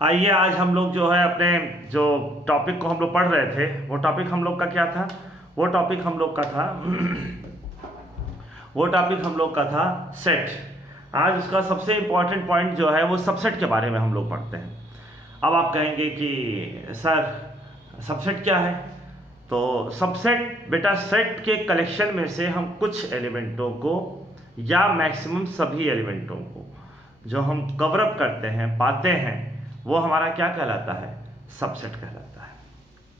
आइए आज हम लोग जो है अपने जो टॉपिक को हम लोग पढ़ रहे थे वो टॉपिक हम लोग का क्या था। वो टॉपिक हम लोग का था वो टॉपिक हम लोग का था सेट। आज उसका सबसे इम्पोर्टेंट पॉइंट जो है वो सबसेट के बारे में हम लोग पढ़ते हैं। अब आप कहेंगे कि सर सबसेट क्या है। तो सबसेट बेटा सेट के कलेक्शन में से हम कुछ एलिमेंटों को या मैक्सिमम सभी एलिमेंटों को जो हम कवर अप करते हैं पाते हैं वो हमारा क्या कहलाता है, सबसेट कहलाता है।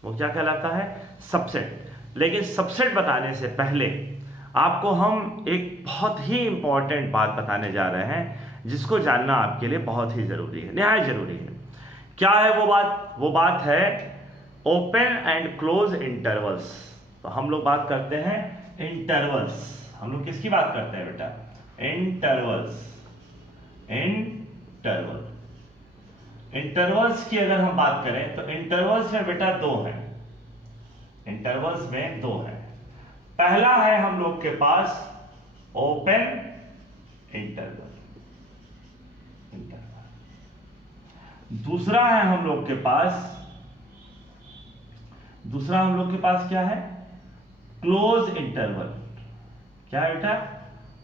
वो क्या कहलाता है, सबसेट। लेकिन सबसेट बताने से पहले आपको हम एक बहुत ही इंपॉर्टेंट बात बताने जा रहे हैं जिसको जानना आपके लिए बहुत ही जरूरी है, निहायत जरूरी है। क्या है वो बात? वो बात है ओपन एंड क्लोज इंटरवल्स। तो हम लोग बात करते हैं इंटरवल्स। हम लोग किसकी बात करते हैं बेटा? इंटरवल्स। इंटरवल्स की अगर हम बात करें तो इंटरवल्स में बेटा दो है। इंटरवल्स में दो है। पहला है हम लोग के पास ओपन इंटरवल। दूसरा है हम लोग के पास क्या है? Close interval. क्या है बेटा?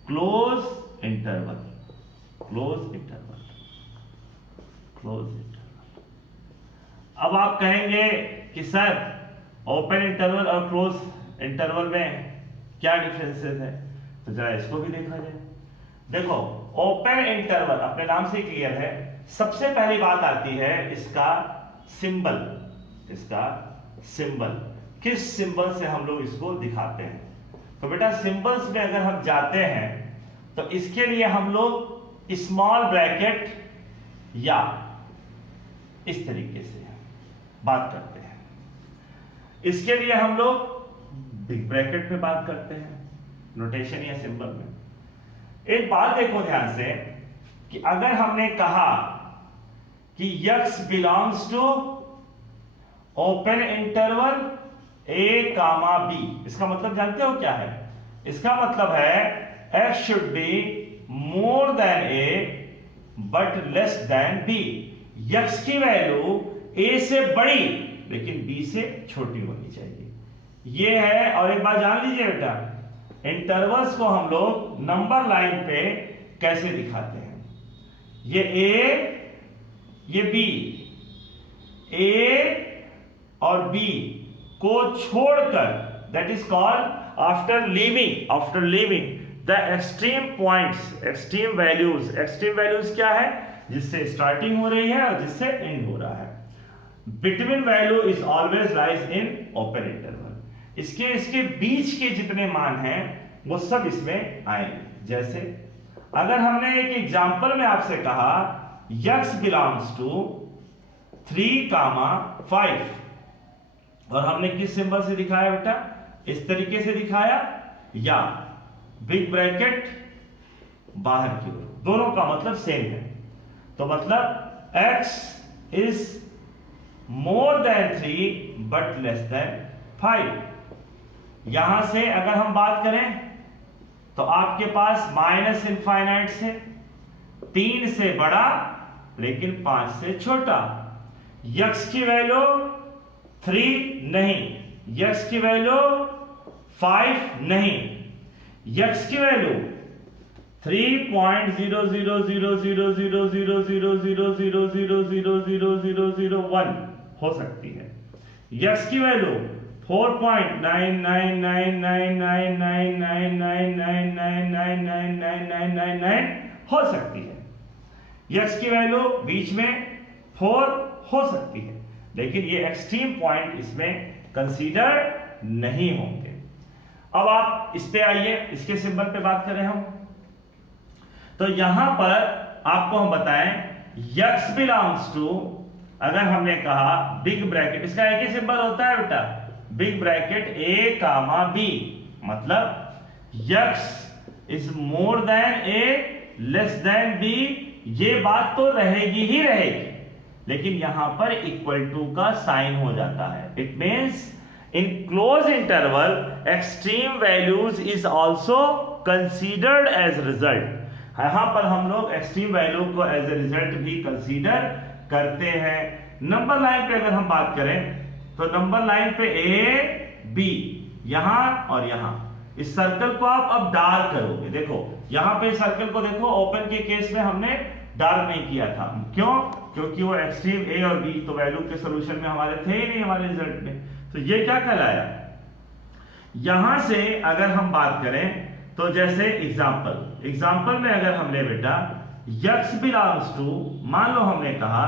Close interval. अब आप कहेंगे कि सर ओपन इंटरवल और क्लोज इंटरवल में क्या डिफरेंसेस है, तो जरा इसको भी देखा जाए। देखो ओपन इंटरवल अपने नाम से क्लियर है। सबसे पहली बात आती है इसका सिंबल। किस सिंबल से हम लोग इसको दिखाते हैं? तो बेटा सिंबल्स में अगर हम जाते हैं तो इसके लिए हम लोग स्मॉल ब्रैकेट या इस तरीके से बात करते हैं। इसके लिए हम लोग बिग ब्रैकेट पे बात करते हैं नोटेशन या सिंबल में। एक बात देखो ध्यान से कि अगर हमने कहा कि x belongs to open interval a comma b, इसका मतलब जानते हो क्या है? इसका मतलब है x should be more than a but less than b। x की वैल्यू a से बड़ी लेकिन b से छोटी होनी चाहिए, ये है। और एक बात जान लीजिए बेटा, इंटरवल्स को हम लोग नंबर लाइन पे कैसे दिखाते हैं? ये a ये b, a और b को छोड़कर, that is called after leaving the extreme points, extreme values क्या है? जिससे स्टार्टिंग हो रही है और जिससे एंड हो रहा है। Between value is always lies in open interval. इसके बीच के जितने मान हैं वो सब इसमें आएंगे। जैसे अगर हमने एक एग्जांपल में आपसे कहा x बिलोंग्स टू 3,5 और हमने किस सिंबल से दिखाया बेटा? इस तरीके से दिखाया या बिग ब्रैकेट बाहर की ओर, दोनों का मतलब सेम है। तो मतलब x is more then 3 but less than 5। यहां से अगर हम बात करें तो आपके पास माइनस इनफाइनाइट से 3 से बड़ा लेकिन 5 से छोटा। x की वैल्यू 3 नहीं, x की वैल्यू 5 नहीं, x की वैल्यू 3.0000000000000001 हो सकती है। x की वैल्यू 4.9999999999999999 हो सकती है। x की वैल्यू बीच में 4 हो सकती है, लेकिन ये एक्सट्रीम पॉइंट इसमें कंसीडर नहीं होंगे। अब आप इस पे आइए, इसके सिंबल पे बात करें हम। तो यहां पर आपको हम बताएं x बिलोंग्स टू, अगर हमने कहा बिग ब्रैकेट, इसका एक ही सिंबल होता है बेटा, big bracket a comma b, मतलब x is more than a less than b। ये बात तो रहेगी ही रहेगी, लेकिन यहां पर इक्वल टू का साइन हो जाता है। It means in closed interval extreme values is also considered as result. यहां पर हम लोग एक्सट्रीम वैल्यू को एज ए रिजल्ट भी कंसीडर करते हैं। नंबर लाइन पे अगर हम बात करें तो नंबर लाइन पे ए बी, यहां और यहां, इस सर्कल को आप अब डार्क करोगे। देखो यहां पे सर्कल को देखो, ओपन के केस में हमने डार्क नहीं किया था, क्यों? क्योंकि वो एक्सट्रीम ए और बी तो वैल्यू के सोल्यूशन में हमारे थे ही नहीं हमारे रिजल्ट में। तो ये क्या कहलाया? यहां से अगर हम बात करें तो जैसे एग्जाम्पल में अगर हम ले बेटा x बिलोंग्स टू, मान लो हमने कहा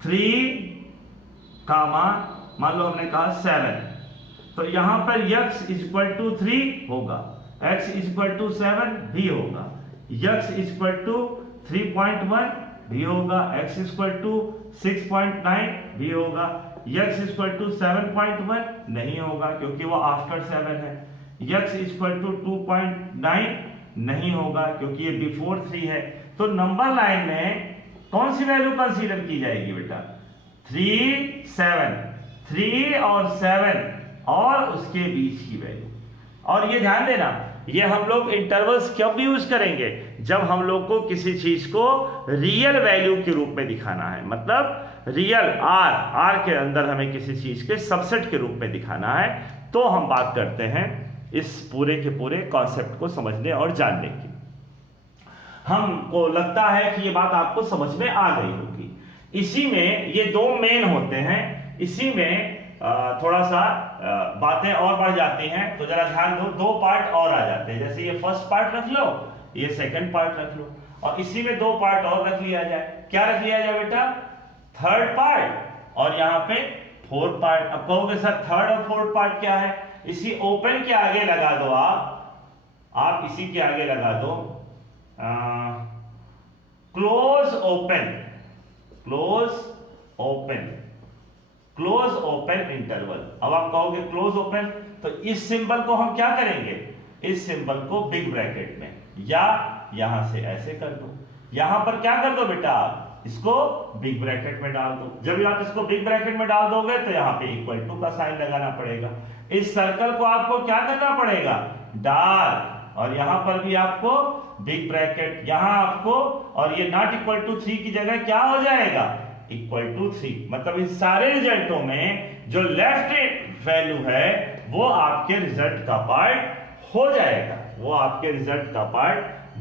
3 कामा, मान लो हमने कहा 7, तो यहां पर x इक्वल टू 3 होगा, x इक्वल टू 7 भी होगा, x इक्वल टू 3.1 भी होगा, x इक्वल टू 6.9 भी होगा, x इक्वल टू 7.1 नहीं होगा क्योंकि वो आफ्टर 7 है, x इक्वल टू 2.9 नहीं होगा क्योंकि ये बिफोर 3 है। तो नंबर लाइन में कौन सी वैल्यू कंसीडर की जाएगी बेटा? 3, 7, 3 और 7 और उसके बीच की वैल्यू। और ये ध्यान देना, ये हम लोग इंटरवल्स कब यूज करेंगे? जब हम लोग को किसी चीज को रियल वैल्यू के रूप में दिखाना है, मतलब रियल आर के अंदर हमें किसी चीज के सबसेट के रूप में दिखाना है, तो हम बात करते हैं इस पूरे के पूरे कॉन्सेप्ट को समझने और जानने की। हमको लगता है कि ये बात आपको समझ में आ गई होगी। इसी में ये दो मेन होते हैं, इसी में थोड़ा सा बातें और बढ़ जाती हैं, तो जरा ध्यान दो, 2 पार्ट और आ जाते हैं। जैसे ये फर्स्ट पार्ट रख लो, ये सेकंड पार्ट रख लो, और इसी में 2 पार्ट और रख लिया जाए। क्या रख लिया जाए बेटा? थर्ड पार्ट और यहाँ पे फोर्थ पार्ट। अब कहोगे सर थर्ड और फोर्थ पार्ट क्या है? इसी ओपन के आगे लगा दो आप इसी के आगे लगा दो close open, close open, close open interval. अब आप कहोगे क्लोज ओपन, तो इस सिंबल को हम क्या करेंगे? इस सिंबल को बिग ब्रैकेट में, या यहां से ऐसे कर दो, यहां पर क्या कर दो बेटा? इसको बिग ब्रैकेट में डाल दो। जब आप इसको बिग ब्रैकेट में डाल दोगे तो यहाँ पे इक्वल टू का साइन लगाना पड़ेगा। इस सर्कल को आपको क्या करना पड़ेगा? डार्क, और यहां पर भी आपको बिग ब्रैकेट, यहां आपको, और ये नॉट इक्वल टू 3 की जगह क्या हो जाएगा? Equal to 3। मतलब इन सारे रिजल्टों में जो लेफ्ट वैल्यू है वो आपके रिजल्ट का पार्ट हो जाएगा, वो आपके रिजल्ट का पार्ट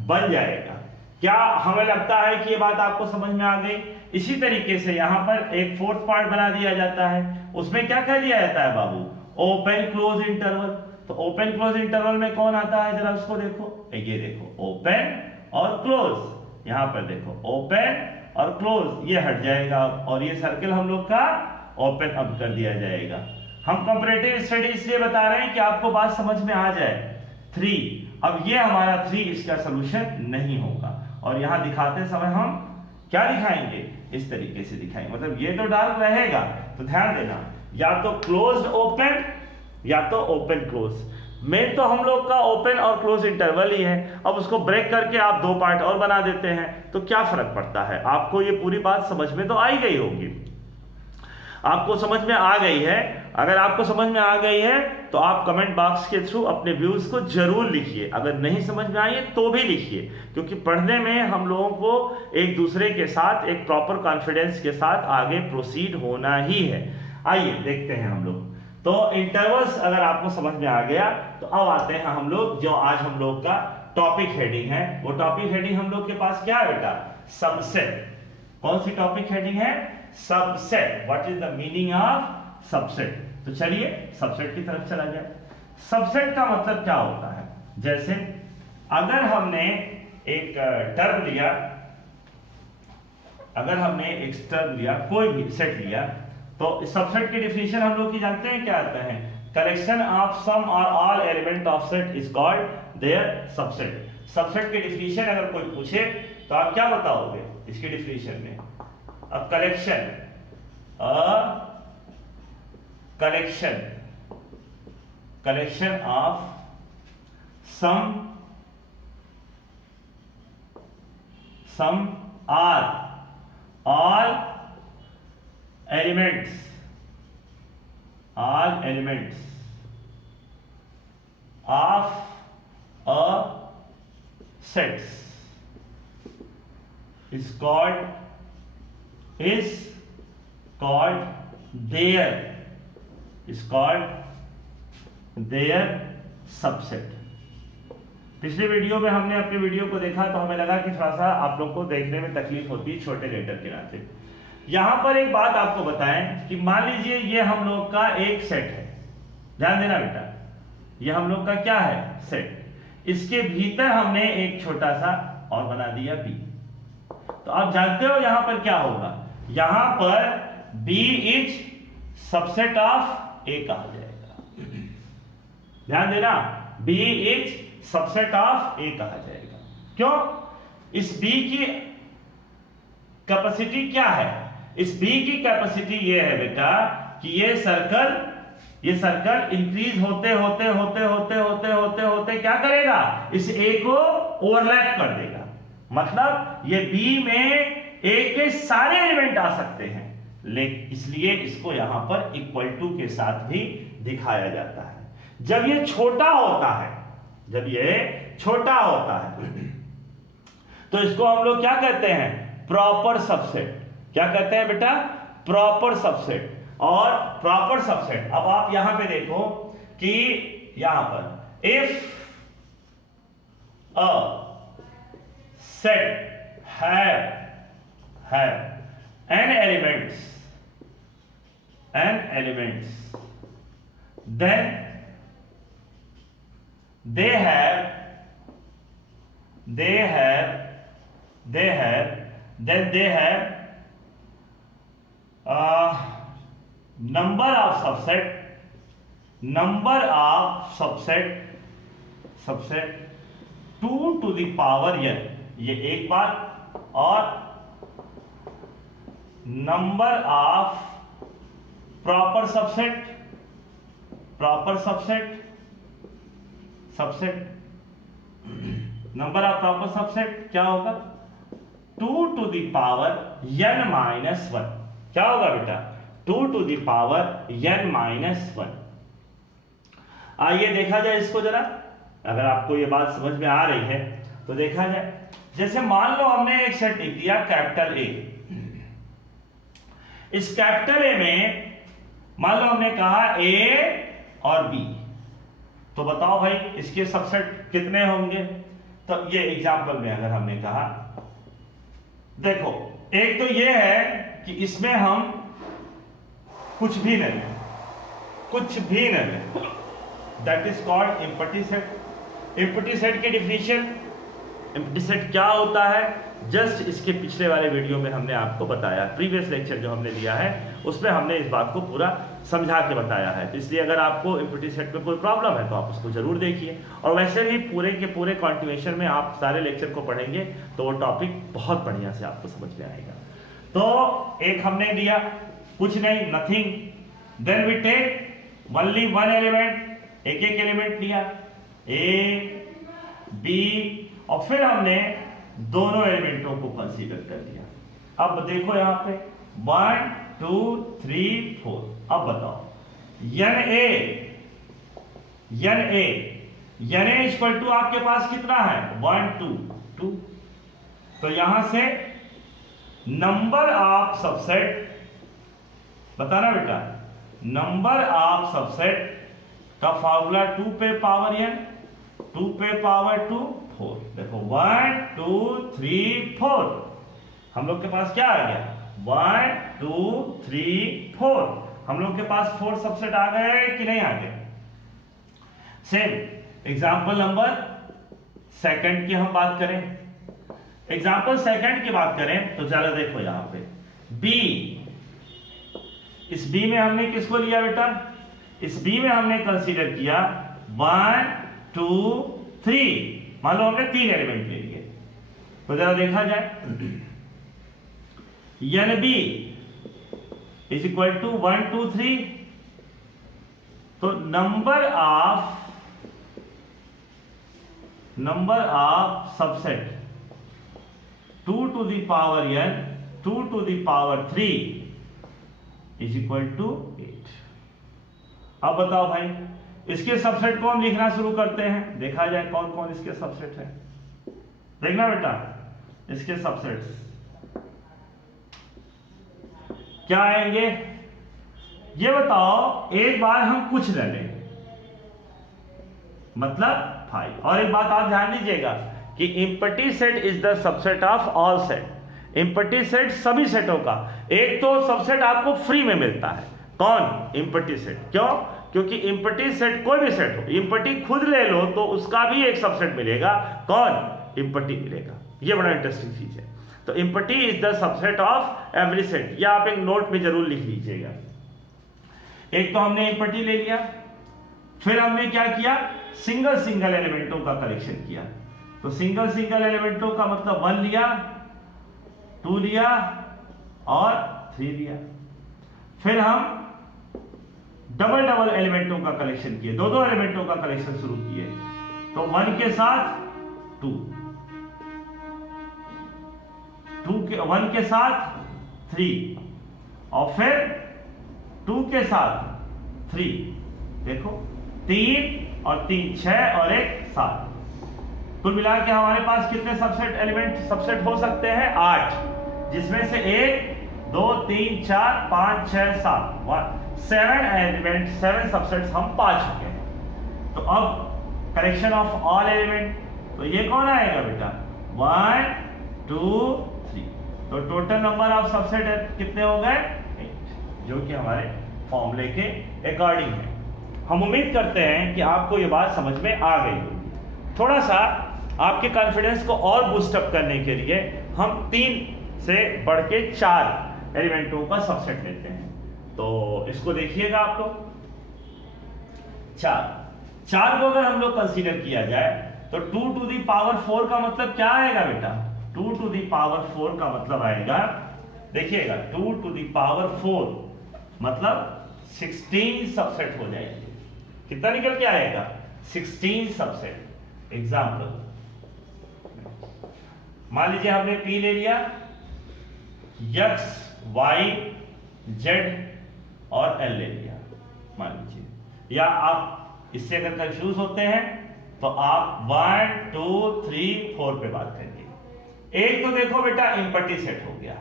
बन जाएगा। क्या हमें लगता है कि ये बात आपको समझ में आ गई? इसी तरीके से यहां पर एक फोर्थ पार्ट बना दिया जाता है, उसमें क्या कह दिया जाता है बाबू? Open close interval. तो ओपन क्लोज इंटरवल में कौन आता है? जरा उसको देखो, ये देखो ओपन और क्लोज, यहां पर देखो ओपन और क्लोज, ये हट जाएगा और ये सर्कल हम लोग का ओपन अब कर दिया जाएगा। हम कंपैरेटिव स्टडी इसलिए बता रहे हैं कि आपको बात समझ में आ जाए। 3, अब ये हमारा 3 इसका सोल्यूशन नहीं होगा, और यहां दिखाते समय हम क्या दिखाएंगे? इस तरीके से दिखाएंगे, मतलब ये तो डार्क रहेगा। तो ध्यान देना, या तो क्लोज्ड ओपन या तो ओपन क्लोज। मेन तो हम लोग का ओपन और क्लोज इंटरवल ही है। अब उसको ब्रेक करके आप 2 पार्ट और बना देते हैं, तो क्या फर्क पड़ता है? आपको ये पूरी बात समझ में तो आई गई होगी, आपको समझ में आ गई है। अगर आपको समझ में आ गई है तो आप कमेंट बॉक्स के थ्रू अपने व्यूज को जरूर लिखिए। अगर नहीं समझ में आई है तो भी लिखिए, क्योंकि पढ़ने में हम लोगों को एक दूसरे के साथ एक प्रॉपर कॉन्फिडेंस के साथ आगे प्रोसीड होना ही है। आइए देखते हैं हम लोग। तो इंटरवल्स अगर आपको समझ में आ गया तो अब आते हैं हम लोग, जो आज हम लोग का टॉपिक हेडिंग है, वो टॉपिक हेडिंग हम लोग के पास क्या है बेटा? सबसेट। कौन सी टॉपिक हेडिंग है? Subset. What is the meaning of subset? तो चलिए सबसेट की तरफ चला जाए। सबसेट का मतलब क्या होता है? जैसे अगर हमने एक टर्म लिया, अगर हमने एक टर्म लिया, कोई भी सेट लिया, तो सबसेट की डिफिनीशन हम लोग की जानते हैं क्या आता है? कलेक्शन ऑफ सम और all element of set is called their subset. Subset की डिफिनीशन अगर कोई पूछे तो आप क्या बताओगे इसकी डिफिनीशन में? अब collection, collection of some or all elements of a set is called is called their subset। पिछले वीडियो में हमने अपने वीडियो को देखा तो हमें लगा कि थोड़ा सा आप लोग को देखने में तकलीफ होती है छोटे लेटर के नाते। यहां पर एक बात आपको बताएं कि मान लीजिए ये हम लोग का एक सेट है, ध्यान देना बेटा, ये हम लोग का क्या है सेट, इसके भीतर हमने एक छोटा सा और बना दिया बी। तो आप जानते हो यहां पर क्या होगा, यहां पर बी इज सबसेट ऑफ ए कहा जाएगा। ध्यान देना, बी इज सबसेट ऑफ ए कहा जाएगा। क्यों? इस बी की कैपेसिटी क्या है, इस बी की कैपेसिटी ये है बेटा कि ये सर्कल इंक्रीज होते होते होते होते होते होते होते क्या करेगा, इस ए को ओवरलैप कर देगा। मतलब ये बी में ए के सारे एलिमेंट आ सकते हैं, लेकिन इसलिए इसको यहां पर इक्वल टू के साथ भी दिखाया जाता है। जब ये छोटा होता है, जब ये छोटा होता है तो इसको हम लोग क्या कहते हैं, प्रॉपर सबसेट। क्या कहते हैं बेटा, प्रॉपर सबसेट। और प्रॉपर सबसेट, अब आप यहां पे देखो कि यहां पर if a set have n elements then they have number of subset 2 to the power n, ये एक बात, और number of proper subset number of proper subset क्या होगा, 2 to the power n minus 1। क्या होगा बेटा, 2 to the power n minus 1। आइए देखा जाए इसको जरा, अगर आपको ये बात समझ में आ रही है तो देखा जाए। जैसे मान लो हमने एक सेट लिख दिया कैपिटल ए, इस कैपिटल ए में मान लो हमने कहा ए और बी, तो बताओ भाई इसके सबसेट कितने होंगे। तो ये एग्जांपल में अगर हमने कहा, देखो एक तो ये है कि इसमें हम कुछ भी न लें, that is called empty set. Empty set की डिफिनीशन, एम्प्टी सेट क्या होता है, जस्ट इसके पिछले वाले वीडियो में हमने आपको बताया, प्रीवियस लेक्चर जो हमने लिया है उसमें हमने इस बात को पूरा समझा के बताया है। तो इसलिए अगर आपको एम्प्टी सेट में कोई प्रॉब्लम है तो आप उसको जरूर देखिए, और वैसे भी पूरे के पूरे कॉन्टिन्यूएशन में आप सारे लेक्चर को पढ़ेंगे तो वो टॉपिक बहुत बढ़िया से आपको समझ में आएगा। तो एक हमने लिया, कुछ नहीं, nothing, then we take only one element, एक एक एलिमेंट लिया, ए बी, और फिर हमने दोनों एलिमेंटों को कंसीडर कर लिया। अब देखो यहां पे 1 2 3 4, अब बताओ एन ए इक्वल टू आपके पास कितना है, 1 2 2। तो यहां से नंबर ऑफ सबसेट बताना बेटा, नंबर ऑफ सबसेट का फॉर्मूला 2 पे पावर n, 2 पे पावर 2 4। देखो 1 2 3 4, हम लोग के पास क्या आ गया, 1 2 3 4, हम लोग के पास 4 सबसेट आ गए कि नहीं आ गए। सेम एग्जांपल नंबर सेकंड की हम बात करें, एग्जांपल सेकंड की बात करें तो चलो देखो यहां पे बी, इस बी में हमने किसको लिया बेटा, इस बी में हमने कंसीडर किया 1 2 3, मान लो हमने 3 एलिमेंट ले लिए, तो जरा देखा जाए n B is equal to 1 2 3, तो number of subset 2 to the power n 2 to the power 3 is equal to 8। अब बताओ भाई इसके सबसेट को हम लिखना शुरू करते हैं, देखा जाए कौन कौन इसके सबसेट है। देखना बेटा इसके सबसेट्स क्या आएंगे ये बताओ। एक बार हम कुछ ले लें मतलब 5। और एक बात आप ध्यान दीजिएगा कि empty set is the subset of all set. Empty set सभी सेटों का। एक तो सबसेट आपको फ्री में मिलता है, कौन? Empty set. क्यों? क्योंकि एम्प्टी सेट कोई भी सेट हो, एम्प्टी खुद ले लो तो उसका भी एक सबसेट मिलेगा, कौन? एम्प्टी मिलेगा। ये बड़ा इंटरेस्टिंग चीज है। तो empty is the subset of every set. या आप एक नोट में जरूर लिख लीजिएगा। एक तो हमने एम्प्टी ले लिया, फिर हमने क्या किया? सिंगल सिंगल एलिमेंटों का कलेक्शन किया। तो सिंगल सिंगल एलिमेंटों का मतलब 1 लिया, 2 लिया और 3 लिया। फिर हम डबल डबल एलिमेंटों का कलेक्शन किए, दो दो एलिमेंटों का कलेक्शन शुरू किए। तो 1 के साथ 2, 1 के साथ 3 और फिर 2 के साथ 3। देखो 3 और 3 6 और 1 7। कुल मिला के हमारे पास कितने सबसेट एलिमेंट सबसेट हो सकते हैं? 8, जिसमें से 1 2 3 4 5 6 7 7 एलिमेंट 7 सबसेट्स हम पा चुके हैं। तो अब कलेक्शन ऑफ ऑल एलिमेंट, तो ये कौन आएगा बेटा? 1 2 3। तो टोटल नंबर ऑफ सबसेट कितने हो गए? 8, जो कि हमारे फॉर्मूले के अकॉर्डिंग है। हम उम्मीद करते हैं कि आपको ये बात समझ में आ गई होगी। थोड़ा सा आपके कॉन्फिडेंस को और बूस्टअप करने के लिए हम 3 से बढ़ के 4 एलिमेंटों का सबसेट लेते हैं। तो इसको देखिएगा आप लोग। 4 को अगर हम लोग कंसीडर किया जाए तो 2 टू दी पावर 4 का मतलब क्या आएगा बेटा? 2 टू दी पावर 4 का मतलब आएगा, देखिएगा 2 टू दी पावर 4 मतलब 16 सबसेट हो जाएंगे। कितना निकल के आएगा? 16 सबसेट। एग्जाम्पल, मान लीजिए हमने P ले लिया, X Y Z और L ले लिया मान लीजिए। या आप इससे अगर कंफ्यूज होते हैं तो आप 1 2 3 4 पे बात करिए। एक तो देखो बेटा एम्प्टी सेट हो गया।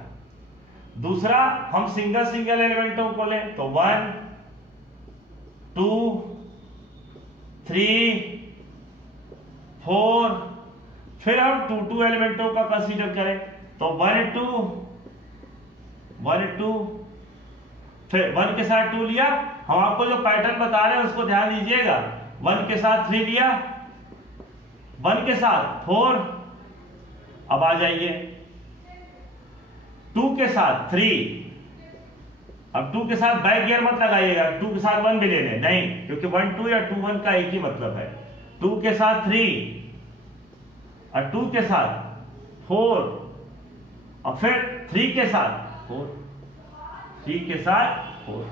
दूसरा हम सिंगल सिंगल एलिमेंटों को लें तो 1 2 3 4। फिर हम 2 2 एलिमेंटों का कंसीडर करें तो 1 2 1 2। फिर 1 के साथ 2 लिया। हम आपको जो पैटर्न बता रहे हैं उसको ध्यान दीजिएगा। 1 के साथ 3 लिया, 1 के साथ 4। अब आ जाइए 2 के साथ 3। अब 2 के साथ बैक गियर मत लगाइएगा, 2 के साथ 1 भी ले लें, नहीं, क्योंकि 1 2 या 2 1 का एक ही मतलब है। 2 के साथ 3 और 2 के साथ 4 और फिर 3 के साथ 4, 3 के साथ 4।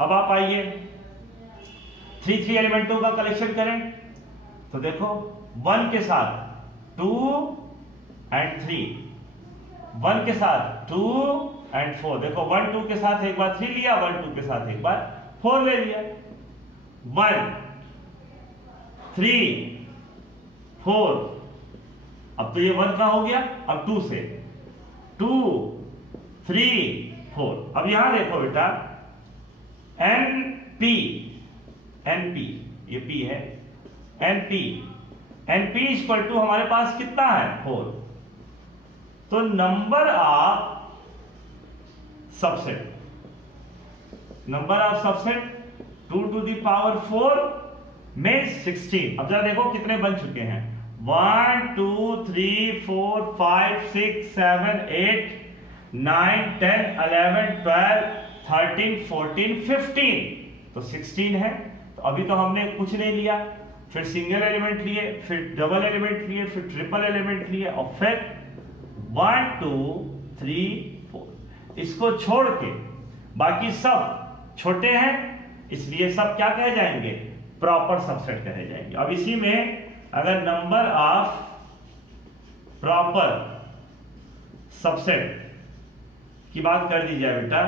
अब आप आइए 3 3 एलिमेंटों का कलेक्शन करें तो देखो 1 के साथ 2 एंड 3, 1 के साथ 2 एंड 4। देखो 1 2 के साथ एक बार 3 लिया, 1 2 के साथ एक बार 4 ले लिया। 1 3 4। अब तो ये 1 का हो गया। अब 2 से 2 3 4। अब यहां देखो बेटा NP, ये P है, NP इक्वल टू हमारे पास कितना है? 4। तो number of subset 2 to the power 4 में 16। अब जरा देखो कितने बन चुके हैं। 1 2 3 4 5 6 7 8 9 10 11 12 13 14 15। तो 16 है। तो अभी तो हमने कुछ नहीं लिया, फिर सिंगल एलिमेंट लिए, फिर डबल एलिमेंट लिए, फिर ट्रिपल एलिमेंट लिए और फिर 1 2 3 4। इसको छोड़ के बाकी सब छोटे हैं, इसलिए सब क्या कहे जाएंगे? प्रॉपर सबसेट कहे जाएंगे। अब इसी में अगर नंबर ऑफ प्रॉपर सबसेट की बात कर दी जाए बेटा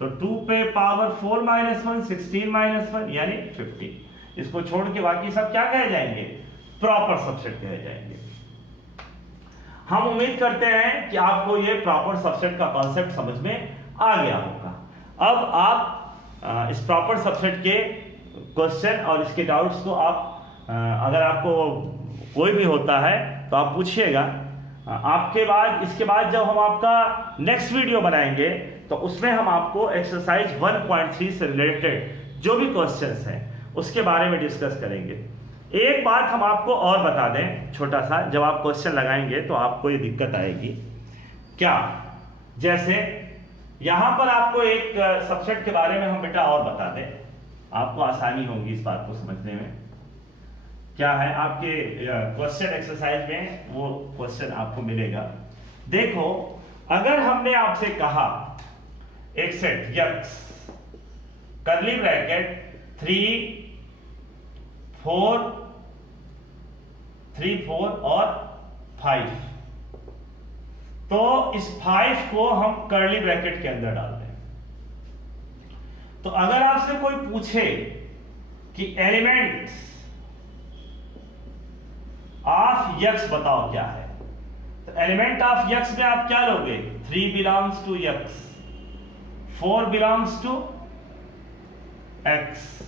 तो 2 पे पावर 4 -1 16 -1 यानी 15। इसको छोड़ के बाकी सब क्या कहे जाएंगे? प्रॉपर सबसेट कहे जाएंगे। हम उम्मीद करते हैं कि आपको ये प्रॉपर सबसेट का कॉन्सेप्ट समझ में आ गया होगा। अब आप इस प्रॉपर सबसेट के क्वेश्चन और इसके डाउट्स को आप अगर आपको कोई भी होता है तो आप पूछिएगा। आपके बाद इसके बाद जब हम आपका नेक्स्ट वीडियो बनाएंगे तो उसमें हम आपको एक्सरसाइज 1.3 से रिलेटेड जो भी क्वेश्चंस हैं उसके बारे में डिस्कस करेंगे। एक बात हम आपको और बता दें छोटा सा, जब आप क्वेश्चन लगाएंगे तो आपको ये दिक्कत आएगी क्या, जैसे यहां पर आपको एक सबसेट के बारे में हम बेटा और बता दें, आपको आसानी होगी इस बात को समझने में। क्या है आपके क्वेश्चन एक्सरसाइज में वो क्वेश्चन आपको मिलेगा। देखो अगर हमने आपसे कहा एक सेट यक्स कर्ली ब्रैकेट 3 4 और 5, तो इस 5 को हम कर्ली ब्रैकेट के अंदर डाल दें। तो अगर आपसे कोई पूछे कि एलिमेंट्स ऑफ यक्स बताओ क्या है, तो एलिमेंट ऑफ यक्स में आप क्या लोगे, 3 belongs to x, 4 belongs to x,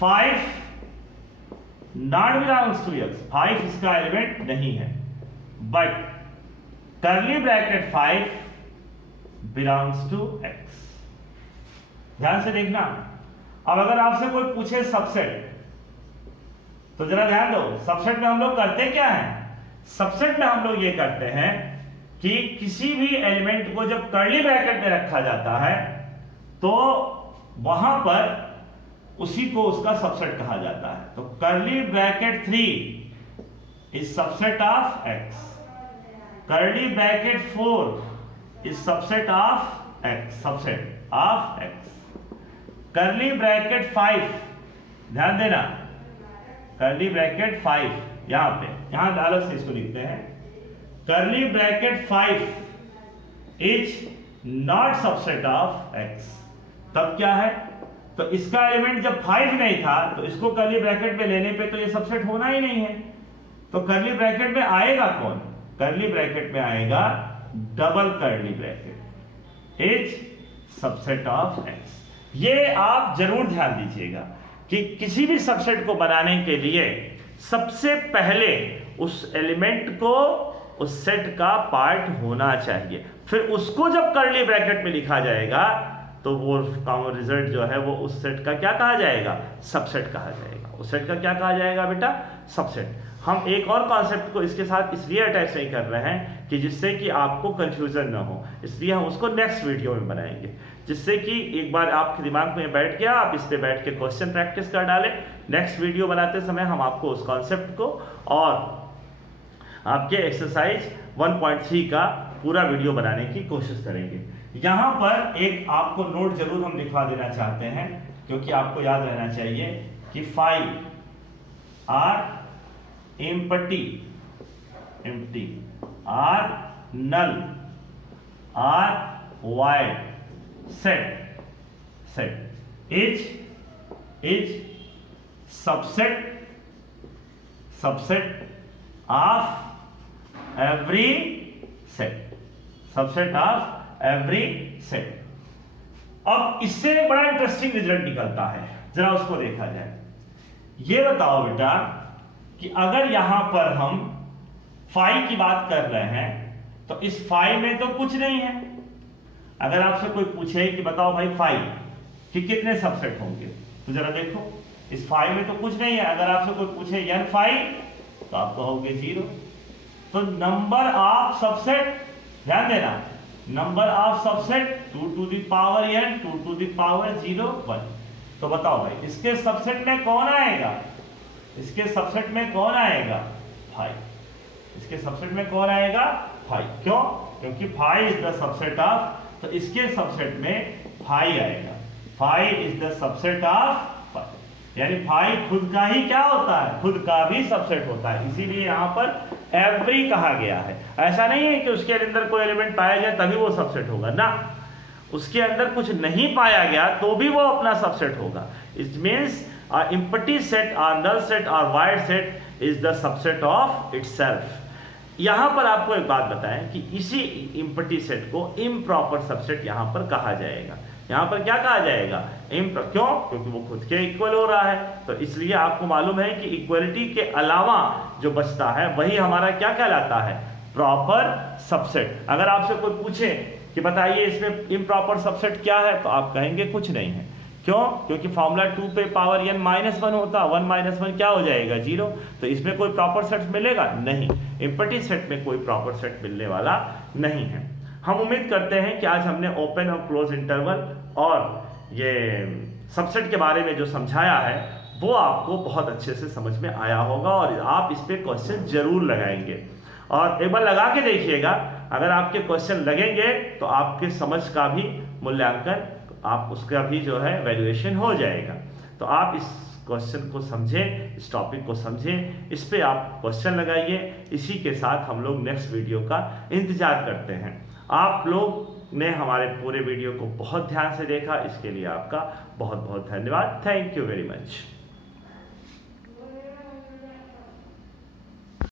5 not belongs to x, 5 इसका एलिमेंट नहीं है, but curly bracket 5 belongs to x. ध्यान से देखना। अब अगर आपसे कोई पूछे सबसेट, तो जरा ध्यान दो, सबसेट में हम लोग करते क्या है, सबसेट में हम लोग ये करते हैं कि किसी भी एलिमेंट को जब कर्ली ब्रैकेट में रखा जाता है तो वहां पर उसी को उसका सबसेट कहा जाता है। तो curly bracket 3 is subset of x, curly bracket 4 is subset of x, subset of x, curly bracket 5, ध्यान देना, कर्ली ब्रैकेट 5 यहां पे, यहां अलग से इसको लिखते हैं, curly bracket 5 is not subset of x. तब क्या है, तो इसका एलिमेंट जब 5 नहीं था तो इसको कर्ली ब्रैकेट में लेने पे तो ये सबसेट होना ही नहीं है। तो कर्ली ब्रैकेट में आएगा कौन, कर्ली ब्रैकेट में आएगा double curly bracket is subset of x. ये आप जरूर ध्यान दीजिएगा कि किसी भी सबसेट को बनाने के लिए सबसे पहले उस एलिमेंट को उस सेट का पार्ट होना चाहिए, फिर उसको जब कर्ली ब्रैकेट में लिखा जाएगा तो वो कॉमन रिजल्ट जो है वो उस सेट का क्या कहा जाएगा, सबसेट कहा जाएगा। उस सेट का क्या कहा जाएगा बेटा, सबसेट। हम एक और कॉन्सेप्ट को इसके साथ इसलिए अटैच नहीं कर रहे हैं कि जिससे कि आपको कंफ्यूजन ना हो, इसलिए हम उसको नेक्स्ट वीडियो में बनाएंगे, जिससे कि एक बार आपके दिमाग में बैठ गया, आप इस पे बैठ के क्वेश्चन प्रैक्टिस कर डालें। नेक्स्ट वीडियो बनाते समय हम आपको उस कॉन्सेप्ट को और आपके एक्सरसाइज 1.3 का पूरा वीडियो बनाने की कोशिश करेंगे। यहां पर एक आपको नोट जरूर हम लिखवा देना चाहते हैं, क्योंकि आपको याद रहना चाहिए कि 5 are empty, are null, are void, set is subset of every set। अब इससे बड़ा इंटरेस्टिंग रिजल्ट निकलता है, जरा उसको देखा जाए। ये बताओ बेटा कि अगर यहां पर हम फाई की बात कर रहे हैं तो इस फाई में तो कुछ नहीं है। अगर आपसे कोई पूछे कि बताओ भाई फाई कि कितने सबसेट होंगे, तो जरा देखो इस फाई में तो कुछ नहीं है। अगर आपसे कोई पूछे n फाई तो आप कहोगे 0। तो नंबर ऑफ सबसेट, ध्यान देना, number of subset 2 to the power n 2 to the power 0 1। तो बताओ भाई इसके सबसेट में कौन आएगा, इसके सबसेट में कौन आएगा, 5। इसके सबसेट में कौन आएगा, 5। क्यों, क्योंकि 5 इज द सबसेट ऑफ, तो इसके सबसेट में 5 आएगा। 5 इज द सबसेट ऑफ 5, यानी 5 खुद का ही क्या होता है, खुद का भी सबसेट होता है। इसीलिए यहां पर एवरी कहा गया है। ऐसा नहीं है कि उसके अंदर कोई एलिमेंट पाया जाए तभी वो सबसेट होगा ना, उसके अंदर कुछ नहीं पाया गया तो भी वो अपना सबसेट होगा। It means empty set or null set or void set is the subset of itself। यहां पर आपको एक बात बताएं कि इसी इम्पटी सेट को इम्प्रॉपर सबसेट यहां पर कहा जाएगा। यहां पर क्या कहा जाएगा? क्यों? क्योंकि वो खुद के इक्वल हो रहा है। तो इसलिए आपको मालूम है कि इक्वलिटी के अलावा जो बचता है वही हमारा क्या कहलाता है? Proper subset. अगर आपसे कोई पूछे कि बताइए इसमें इम्प्रॉपर सबसेट क्या है, तो आप कहेंगे कुछ नहीं है। क्यों? क्योंकि फॉर्मूला 2 पे पावर n -1 होता, 1 - 1 क्या हो जाएगा? 0। तो इसमें कोई प्रॉपर सेट मिलेगा? नहीं। इम्पटी सेट में कोई प्रॉपर सेट मिलने वाला नहीं है। हम उम्मीद करते हैं कि आज हमने ओपन और क्लोज इंटरवल और ये सबसेट के बारे में जो समझाया है वो आपको बहुत अच्छे से समझ में आया होगा और आप इस पे क्वेश्चन जरूर लगाएंगे। और एक बार लगा के देखिएगा, अगर आपके क्वेश्चन लगेंगे तो आपके समझ का भी मूल्यांकन, आप उसका भी जो है वैल्यूएशन हो जाएगा। तो आप इस क्वेश्चन को समझें, इस टॉपिक को समझें, इस पे आप क्वेश्चन लगाइए। इसी के साथ हम लोग नेक्स्ट वीडियो का इंतजार करते हैं। आप लोग ने हमारे पूरे वीडियो को बहुत ध्यान से देखा, इसके लिए आपका बहुत बहुत धन्यवाद। Thank you very much.